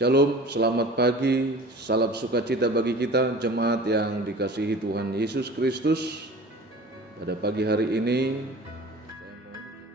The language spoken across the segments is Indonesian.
Shalom, selamat pagi, salam sukacita bagi kita jemaat yang dikasihi Tuhan Yesus Kristus. Pada pagi hari ini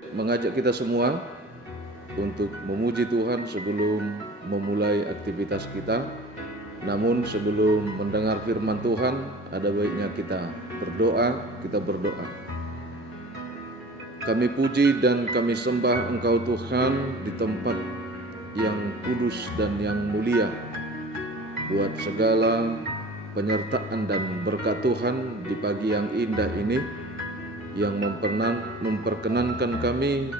saya mengajak kita semua untuk memuji Tuhan sebelum memulai aktivitas kita. Namun sebelum mendengar firman Tuhan, ada baiknya kita berdoa. Kami puji dan kami sembah Engkau Tuhan di tempat yang kudus dan yang mulia, buat segala penyertaan dan berkat Tuhan di pagi yang indah ini yang memperkenankan kami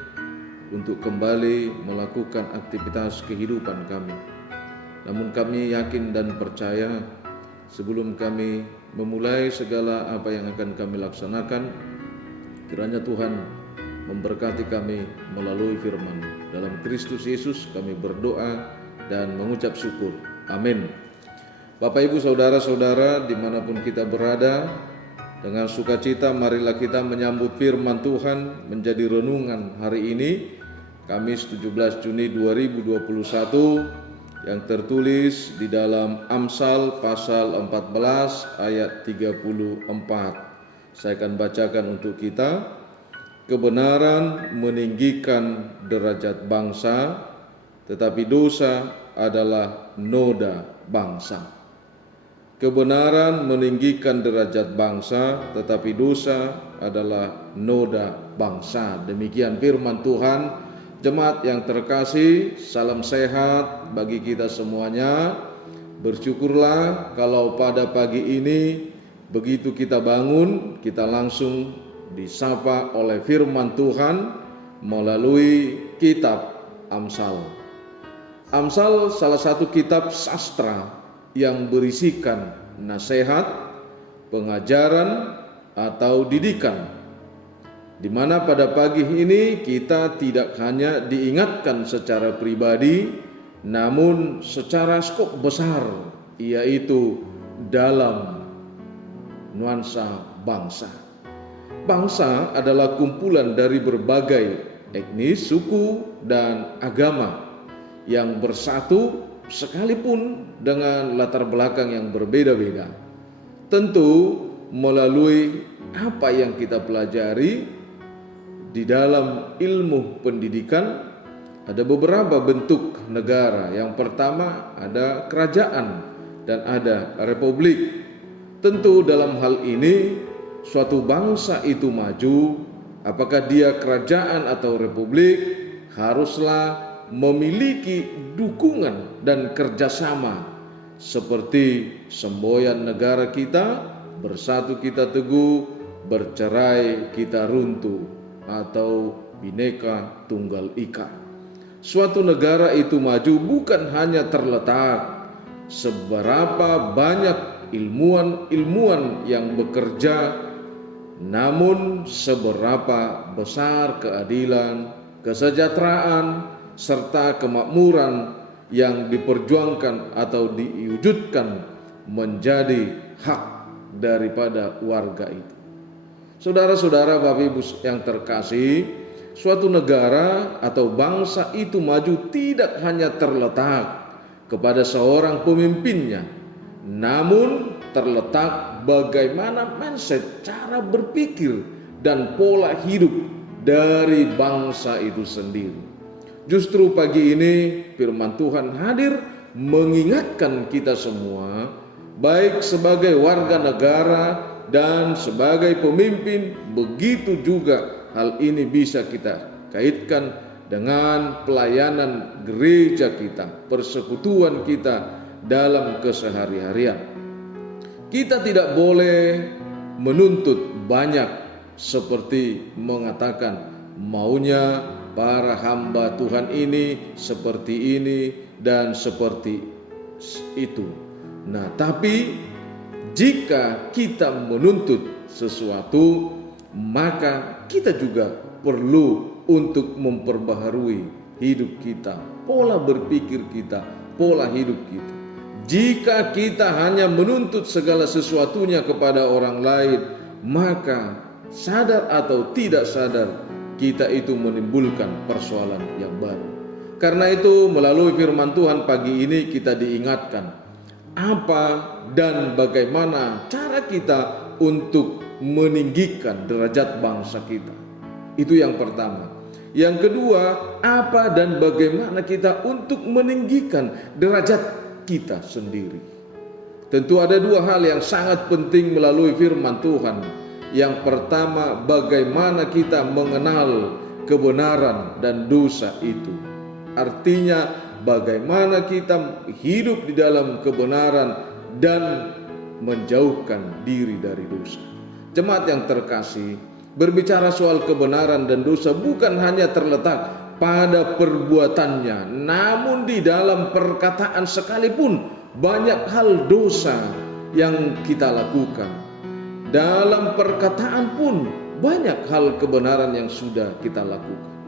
untuk kembali melakukan aktivitas kehidupan kami. Namun kami yakin dan percaya sebelum kami memulai segala apa yang akan kami laksanakan, kiranya Tuhan memberkati kami melalui firman. Dalam Kristus Yesus kami berdoa dan mengucap syukur. Amin. Bapak, Ibu, Saudara-saudara dimanapun kita berada, dengan sukacita marilah kita menyambut firman Tuhan menjadi renungan hari ini, Kamis 17 Juni 2021, yang tertulis di dalam Amsal pasal 14 ayat 34. Saya akan bacakan untuk kita. Kebenaran meninggikan derajat bangsa, tetapi dosa adalah noda bangsa. Kebenaran meninggikan derajat bangsa, tetapi dosa adalah noda bangsa. Demikian firman Tuhan. Jemaat yang terkasih, salam sehat bagi kita semuanya. Bersyukurlah kalau pada pagi ini begitu kita bangun, kita langsung disapa oleh firman Tuhan melalui kitab Amsal. Amsal salah satu kitab sastra yang berisikan nasihat, pengajaran atau didikan, di mana pada pagi ini kita tidak hanya diingatkan secara pribadi, namun secara skop besar, yaitu dalam nuansa bangsa. Bangsa adalah kumpulan dari berbagai etnis, suku, dan agama yang bersatu sekalipun dengan latar belakang yang berbeda-beda. Tentu melalui apa yang kita pelajari di dalam ilmu pendidikan, ada beberapa bentuk negara. Yang pertama ada kerajaan dan ada republik. Tentu dalam hal ini suatu bangsa itu maju, apakah dia kerajaan atau republik, haruslah memiliki dukungan dan kerjasama seperti semboyan negara kita, bersatu kita teguh, bercerai kita runtuh, atau Bhinneka Tunggal Ika. Suatu negara itu maju bukan hanya terletak seberapa banyak ilmuwan yang bekerja, namun seberapa besar keadilan, kesejahteraan, serta kemakmuran yang diperjuangkan atau diwujudkan menjadi hak daripada warga itu. Saudara-saudara, Bapak Ibu yang terkasih, suatu negara atau bangsa itu maju tidak hanya terletak kepada seorang pemimpinnya, namun terletak bagaimana mindset, cara berpikir, dan pola hidup dari bangsa itu sendiri. Justru pagi ini firman Tuhan hadir mengingatkan kita semua, baik sebagai warga negara dan sebagai pemimpin, begitu juga hal ini bisa kita kaitkan dengan pelayanan gereja kita, persekutuan kita dalam kesehari-harian. Kita tidak boleh menuntut banyak seperti mengatakan maunya para hamba Tuhan ini seperti ini dan seperti itu. Nah, tapi jika kita menuntut sesuatu, maka kita juga perlu untuk memperbaharui hidup kita, pola berpikir kita, pola hidup kita. Jika kita hanya menuntut segala sesuatunya kepada orang lain, maka sadar atau tidak sadar kita itu menimbulkan persoalan yang baru. Karena itu melalui firman Tuhan pagi ini kita diingatkan apa dan bagaimana cara kita untuk meninggikan derajat bangsa kita. Itu yang pertama. Yang kedua, apa dan bagaimana kita untuk meninggikan derajat kita sendiri. Tentu ada dua hal yang sangat penting melalui firman Tuhan. Yang pertama, bagaimana kita mengenal kebenaran dan dosa itu. Artinya bagaimana kita hidup di dalam kebenaran dan menjauhkan diri dari dosa. Jemaat yang terkasih, berbicara soal kebenaran dan dosa bukan hanya terletak pada perbuatannya, namun di dalam perkataan sekalipun banyak hal dosa yang kita lakukan. Dalam perkataan pun banyak hal kebenaran yang sudah kita lakukan.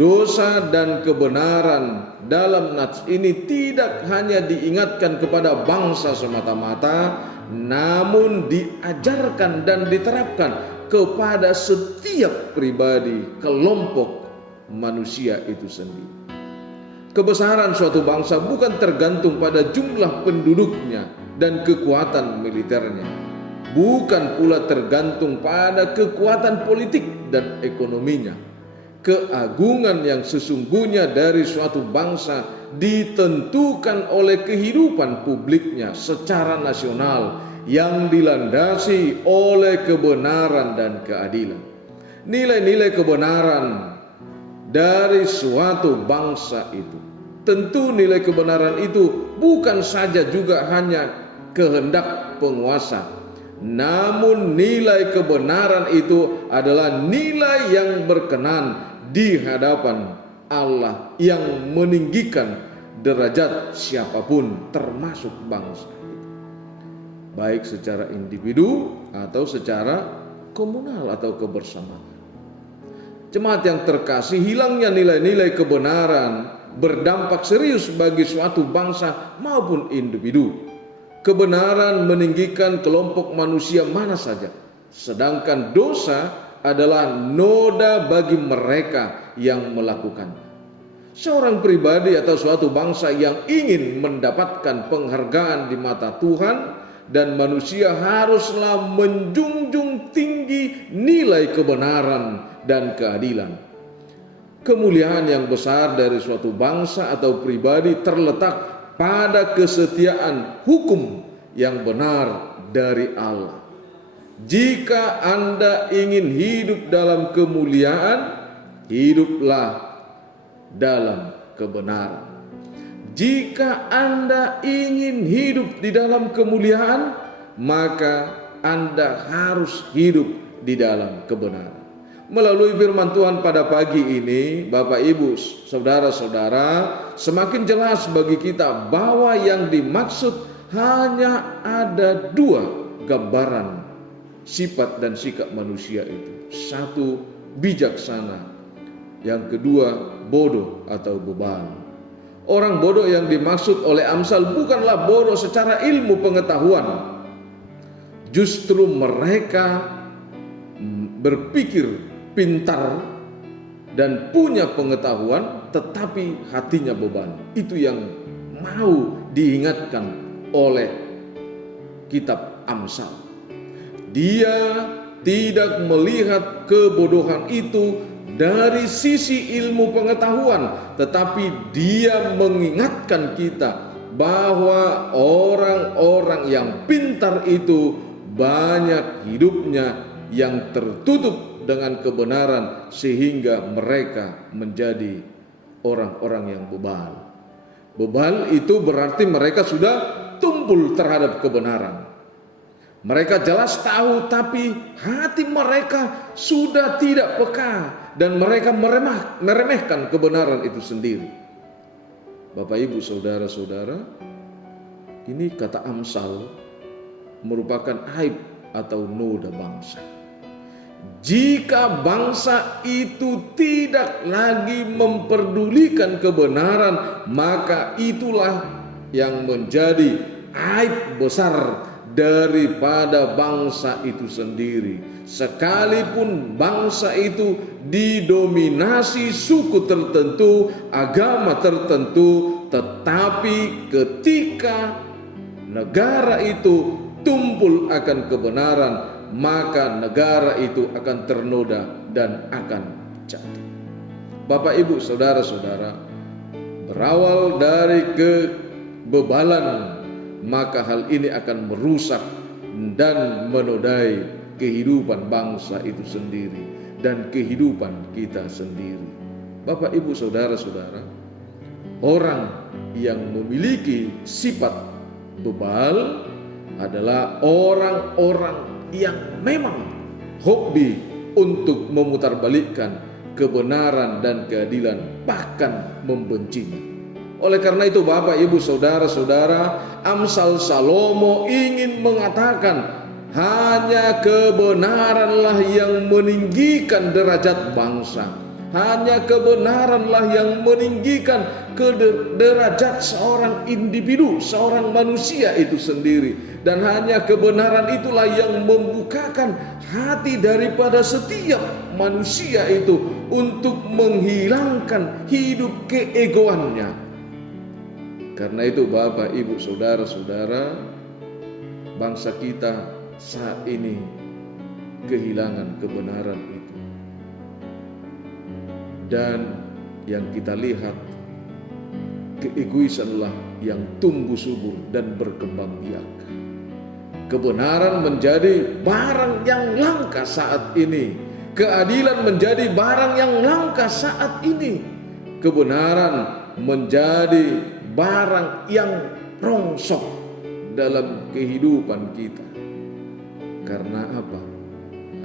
Dosa dan kebenaran dalam nats ini tidak hanya diingatkan kepada bangsa semata-mata, namun diajarkan dan diterapkan kepada setiap pribadi, kelompok manusia itu sendiri. Kebesaran suatu bangsa bukan tergantung pada jumlah penduduknya dan kekuatan militernya, bukan pula tergantung pada kekuatan politik dan ekonominya. Keagungan yang sesungguhnya dari suatu bangsa ditentukan oleh kehidupan publiknya secara nasional yang dilandasi oleh kebenaran dan keadilan. Nilai-nilai kebenaran dari suatu bangsa itu, tentu nilai kebenaran itu bukan saja juga hanya kehendak penguasa, namun nilai kebenaran itu adalah nilai yang berkenan di hadapan Allah yang meninggikan derajat siapapun termasuk bangsa itu, baik secara individu atau secara komunal atau kebersamaan. Jemaat yang terkasih, hilangnya nilai-nilai kebenaran berdampak serius bagi suatu bangsa maupun individu. Kebenaran meninggikan kelompok manusia mana saja, sedangkan dosa adalah noda bagi mereka yang melakukannya. Seorang pribadi atau suatu bangsa yang ingin mendapatkan penghargaan di mata Tuhan dan manusia haruslah menjunjung tinggi nilai kebenaran dan keadilan. Kemuliaan yang besar dari suatu bangsa atau pribadi terletak pada kesetiaan hukum yang benar dari Allah. Jika Anda ingin hidup dalam kemuliaan, hiduplah dalam kebenaran. Jika Anda ingin hidup di dalam kemuliaan, maka Anda harus hidup di dalam kebenaran. Melalui firman Tuhan pada pagi ini, Bapak Ibu, saudara-saudara, semakin jelas bagi kita bahwa yang dimaksud hanya ada dua gambaran sifat dan sikap manusia itu. Satu, bijaksana. Yang kedua, bodoh atau bebal. Orang bodoh yang dimaksud oleh Amsal bukanlah bodoh secara ilmu pengetahuan. Justru mereka berpikir pintar dan punya pengetahuan, tetapi hatinya beban. Itu yang mau diingatkan oleh kitab Amsal. Dia tidak melihat kebodohan itu dari sisi ilmu pengetahuan, tetapi dia mengingatkan kita bahwa orang-orang yang pintar itu banyak hidupnya yang tertutup dengan kebenaran sehingga mereka menjadi orang-orang yang bebal. Bebal itu berarti mereka sudah tumpul terhadap kebenaran. Mereka jelas tahu, tapi hati mereka sudah tidak peka dan mereka meremehkan kebenaran itu sendiri. Bapak, Ibu, saudara-saudara, ini kata Amsal merupakan aib atau noda bangsa. Jika bangsa itu tidak lagi memperdulikan kebenaran, maka itulah yang menjadi aib besar daripada bangsa itu sendiri. Sekalipun bangsa itu didominasi suku tertentu, agama tertentu, tetapi ketika negara itu tumpul akan kebenaran, maka negara itu akan ternoda dan akan jatuh. Bapak, Ibu, saudara-saudara, berawal dari kebebalan, maka hal ini akan merusak dan menodai kehidupan bangsa itu sendiri dan kehidupan kita sendiri. Bapak, Ibu, saudara-saudara, orang yang memiliki sifat bebal adalah orang-orang yang memang hobi untuk memutarbalikkan kebenaran dan keadilan, bahkan membencinya. Oleh karena itu, Bapak, Ibu, saudara-saudara, Amsal Salomo ingin mengatakan hanya kebenaranlah yang meninggikan derajat bangsa. Hanya kebenaranlah yang meninggikan derajat seorang individu, seorang manusia itu sendiri. Dan hanya kebenaran itulah yang membukakan hati daripada setiap manusia itu untuk menghilangkan hidup keegoannya. Karena itu, Bapak, Ibu, saudara-saudara, bangsa kita saat ini kehilangan kebenaran itu. Dan yang kita lihat, keegoisanlah yang tumbuh subur dan berkembang biak. Kebenaran menjadi barang yang langka saat ini. Keadilan menjadi barang yang langka saat ini. Kebenaran menjadi barang yang rongsok dalam kehidupan kita. Karena apa?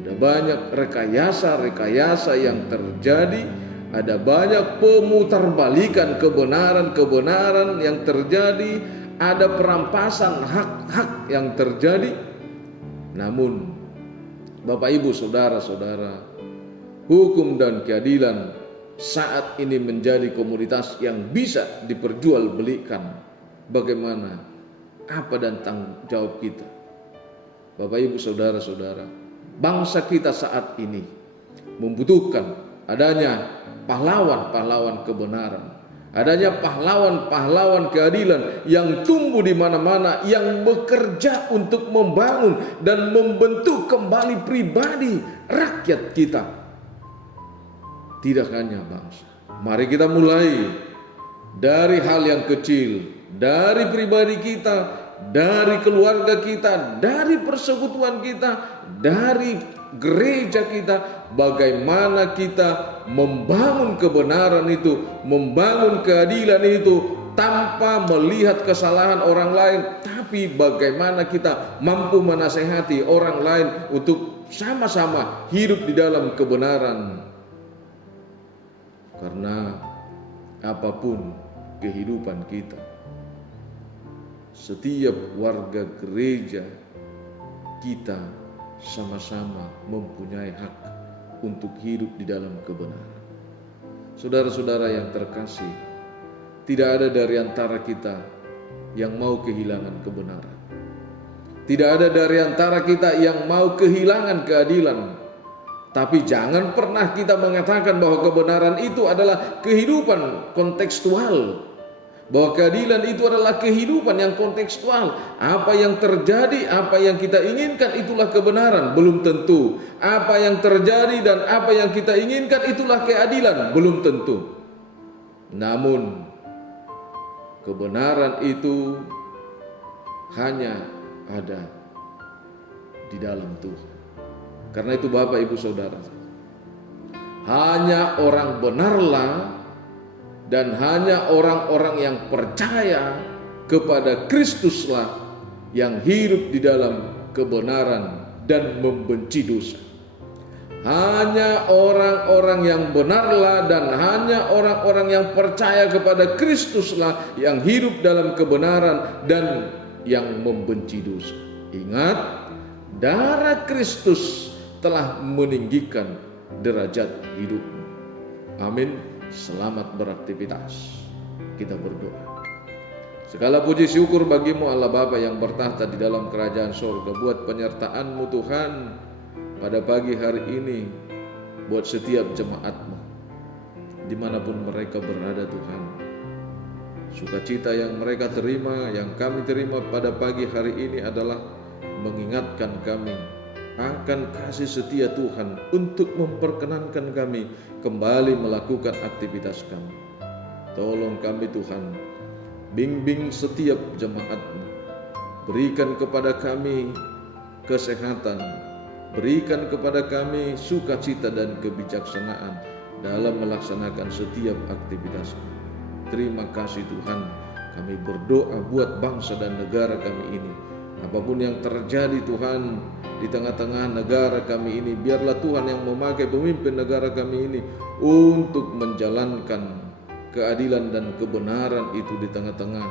Ada banyak rekayasa-rekayasa yang terjadi. Ada banyak pemutarbalikan kebenaran-kebenaran yang terjadi. Ada perampasan hak-hak yang terjadi. Namun, Bapak, Ibu, saudara-saudara, hukum dan keadilan saat ini menjadi komoditas yang bisa diperjualbelikan. Bagaimana? Apa dan tanggung jawab kita? Bapak, Ibu, saudara-saudara, bangsa kita saat ini membutuhkan adanya pahlawan-pahlawan kebenaran, adanya pahlawan-pahlawan keadilan yang tumbuh di mana-mana, yang bekerja untuk membangun dan membentuk kembali pribadi rakyat kita. Tidak hanya bangsa. Mari kita mulai dari hal yang kecil, dari pribadi kita, dari keluarga kita, dari persekutuan kita, dari gereja kita, bagaimana kita membangun kebenaran itu, membangun keadilan itu tanpa melihat kesalahan orang lain, tapi bagaimana kita mampu menasehati orang lain untuk sama-sama hidup di dalam kebenaran. Karena apapun kehidupan kita, setiap warga gereja kita sama-sama mempunyai hak untuk hidup di dalam kebenaran. Saudara-saudara yang terkasih, tidak ada dari antara kita yang mau kehilangan kebenaran. Tidak ada dari antara kita yang mau kehilangan keadilan. Tapi jangan pernah kita mengatakan bahwa kebenaran itu adalah kehidupan kontekstual. Bahwa keadilan itu adalah kehidupan yang kontekstual. Apa yang terjadi, apa yang kita inginkan, itulah kebenaran. Belum tentu. Apa yang terjadi dan apa yang kita inginkan, itulah keadilan. Belum tentu. Namun, kebenaran itu hanya ada di dalam Tuhan. Karena itu, Bapak, Ibu, Saudara, hanya orang benarlah dan hanya orang-orang yang percaya kepada Kristuslah yang hidup di dalam kebenaran dan membenci dosa. Hanya orang-orang yang benarlah dan hanya orang-orang yang percaya kepada Kristuslah yang hidup dalam kebenaran dan yang membenci dosa. Ingat, darah Kristus telah meninggikan derajat hidupmu. Amin. Selamat beraktivitas. Kita berdoa. Segala puji syukur bagimu Allah Bapa yang bertahta di dalam kerajaan sorga. Buat penyertaan-Mu Tuhan pada pagi hari ini, buat setiap jemaat-Mu dimanapun mereka berada Tuhan. Sukacita yang mereka terima, yang kami terima pada pagi hari ini adalah mengingatkan kami akan kasih setia Tuhan untuk memperkenankan kami kembali melakukan aktivitas kami. Tolong kami Tuhan, bimbing setiap jemaat-Mu, berikan kepada kami kesehatan, berikan kepada kami sukacita dan kebijaksanaan dalam melaksanakan setiap aktivitas kami. Terima kasih Tuhan, kami berdoa buat bangsa dan negara kami ini. Apapun yang terjadi Tuhan di tengah-tengah negara kami ini, biarlah Tuhan yang memakai pemimpin negara kami ini untuk menjalankan keadilan dan kebenaran itu di tengah-tengah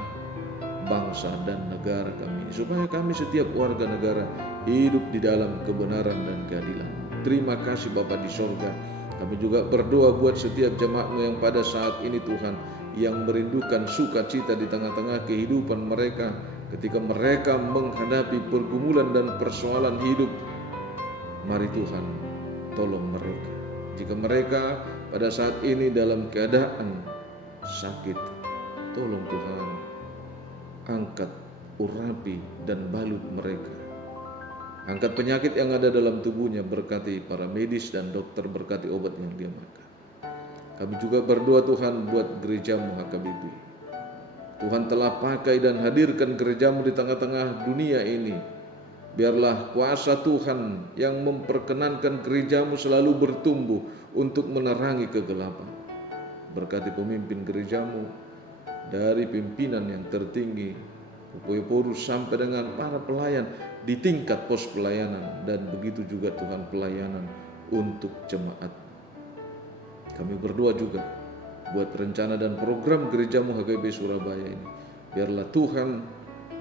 bangsa dan negara kami, supaya kami setiap warga negara hidup di dalam kebenaran dan keadilan. Terima kasih Bapa di sorga. Kami juga berdoa buat setiap jemaat-Mu yang pada saat ini Tuhan, yang merindukan sukacita di tengah-tengah kehidupan mereka ketika mereka menghadapi pergumulan dan persoalan hidup. Mari Tuhan, tolong mereka. Jika mereka pada saat ini dalam keadaan sakit, tolong Tuhan, angkat, urapi dan balut mereka. Angkat penyakit yang ada dalam tubuhnya, berkati para medis dan dokter, berkati obat yang dia makan. Kami juga berdoa Tuhan buat gereja-Mu HKBP. Tuhan telah pakai dan hadirkan gereja-Mu di tengah-tengah dunia ini. Biarlah kuasa Tuhan yang memperkenankan gereja-Mu selalu bertumbuh untuk menerangi kegelapan. Berkati pemimpin gereja-Mu, dari pimpinan yang tertinggi, Purus sampai dengan para pelayan di tingkat pos pelayanan, dan begitu juga Tuhan pelayanan untuk jemaat. Kami berdoa juga buat rencana dan program gereja-Mu HKBP Surabaya ini. Biarlah Tuhan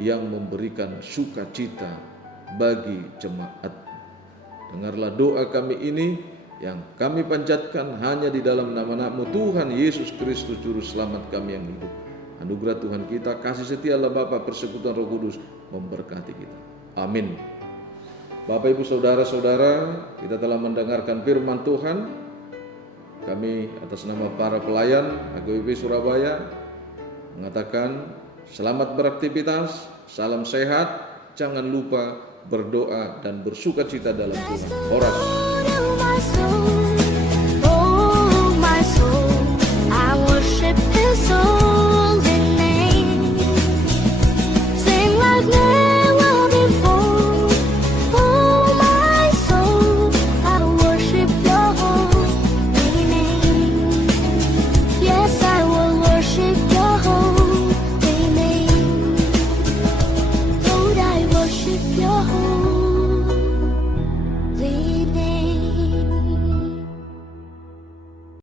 yang memberikan sukacita bagi jemaat. Dengarlah doa kami ini yang kami panjatkan hanya di dalam nama-Mu Tuhan Yesus Kristus Juru Selamat kami yang hidup. Anugerah Tuhan kita, kasih setia Allah Bapa, persekutuan Roh Kudus memberkati kita. Amin. Bapak Ibu Saudara-saudara, kita telah mendengarkan firman Tuhan. Kami atas nama para pelayan HKBP Surabaya mengatakan selamat beraktivitas, salam sehat, jangan lupa berdoa dan bersukacita dalam Tuhan. Horas.